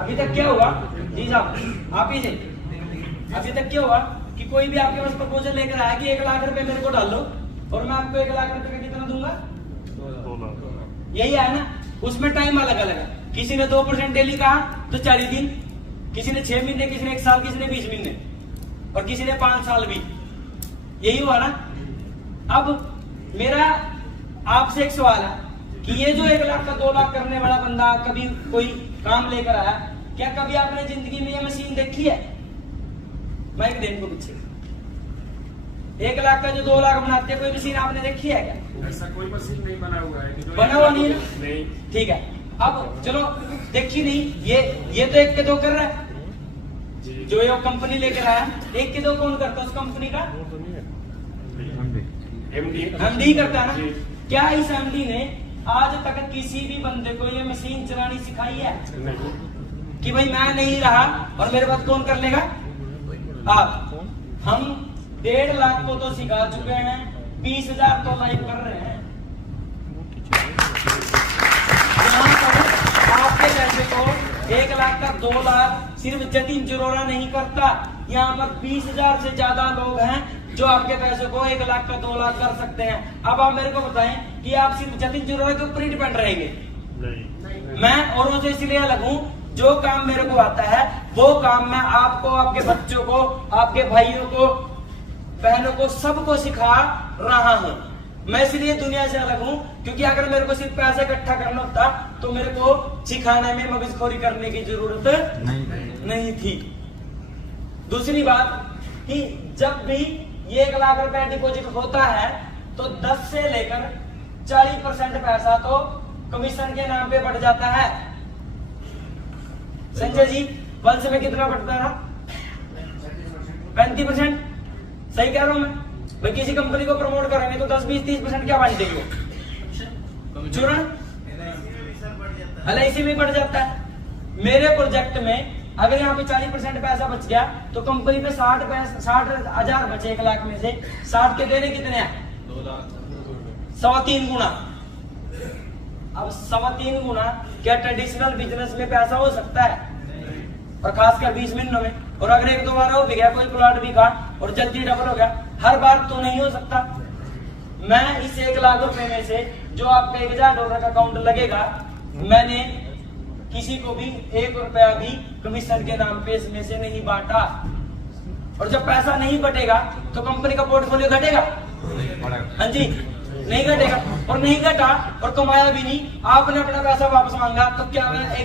अभी तक क्या हुआ जी साहब, आप ही से अभी तक क्या हुआ कि कोई भी आपके पास प्रपोजल लेकर आया कि 1 लाख रुपए मेरे को डाल लो और मैं आपको 1 लाख रुपए का कितना दूंगा, 2 लाख। यही है ना। उसमें टाइम अलग अलग है, किसी ने 2% डेली कहा तो 40 दिन, किसी ने 6 महीने, किसी ने 1 साल, किसी ने 20 महीने और किसी ने 5 साल भी। यही हुआ ना। अब मेरा आपसे एक सवाल है कि ये जो 1 लाख का 2 लाख करने वाला बंदा कभी कोई काम लेकर आया, क्या कभी आपने जिंदगी में ये मशीन देखी है? माइक देने को पीछे 1 लाख का जो 2 लाख बनाते हैं, कोई मशीन आपने देखी है क्या? ऐसा कोई मशीन नहीं बना हुआ है कि जो बना हुआ नहीं है? नहीं। ठीक है, अब चलो देखी नहीं, ये तो 1 के 2 कर रहा है जी। जो ये कंपनी लेकर आया। 1 के 2 कौन करता है उस कंपनी का? एमडी करता है ना। जी। क्या इस एमडी ने आज तक किसी भी बंदे को ये मशीन चलानी सिखाई है नहीं। कि भाई मैं नहीं रहा और मेरे बाद कौन कर लेगा? आप। हम 1.5 लाख को तो सिखा चुके हैं, 20,000 तो लाइव कर रहे हैं। यहाँ पर आपके पैसे को 1 लाख का 2 लाख सिर्फ जतिन जरोरा नहीं करता, यहाँ पर 20,000 से ज्यादा लोग हैं जो आपके पैसे को 1 लाख का 2 लाख कर सकते हैं। अब आप मेरे को बताएं कि आप सिर्फ जतिन जरोरा के ऊपर ही डिपेंड रहेंगे? नहीं। मैं औरों से इसलिए अलग हूँ, जो काम मेरे को आता है वो काम मैं आपको, आपके बच्चों को, आपके भाइयों को, बहनों को, सबको सिखा रहा हूँ। मैं इसलिए दुनिया से अलग हूँ क्योंकि अगर मेरे को सिर्फ पैसे इकट्ठा करना होता तो मेरे को सिखाने में मगजखोरी करने की जरूरत नहीं थी। दूसरी बात कि जब भी ये 1 लाख रुपए डिपॉजिट होता है तो 10 से लेकर 40% पैसा तो कमीशन के नाम पे बढ़ जाता है। संजय जी, वंश में कितना बढ़ता था? 35%। सही कह रहा हूं मैं? भाई किसी कंपनी को प्रमोट करेंगे तो 10, 20, 30% क्या बांट देंगे? चूरण LIC में बढ़ जाता है। मेरे प्रोजेक्ट में अगर यहाँ पे 40% पैसा बच गया तो कंपनी में 60,000 बचे 1 लाख में से 60 के देने कितने हैं? 2 लाख। 3.25 गुना। अब 3.25 गुना क्या ट्रेडिशनल बिजनेस में पैसा हो सकता है? और खासकर 20 महीनों में। और अगर 1-2 बार हो भी गया, कोई प्लॉट भी खा और जल्दी डबल हो गया, हर बार तो नहीं हो सकता। मैं इस 1 लाख रुपए में से जो आपका $1,000 का अकाउंट लगेगा, मैंने किसी को भी 1 रुपया भी कमीशन के नाम पे इसमें से नहीं बांटा। और जब पैसा नहीं बटेगा तो कंपनी का पोर्टफोलियो घटेगा? हाँ जी, नहीं घटेगा। और नहीं घटा और कमाया भी नहीं, आपने अपना पैसा वापस मांगा तो क्या मैं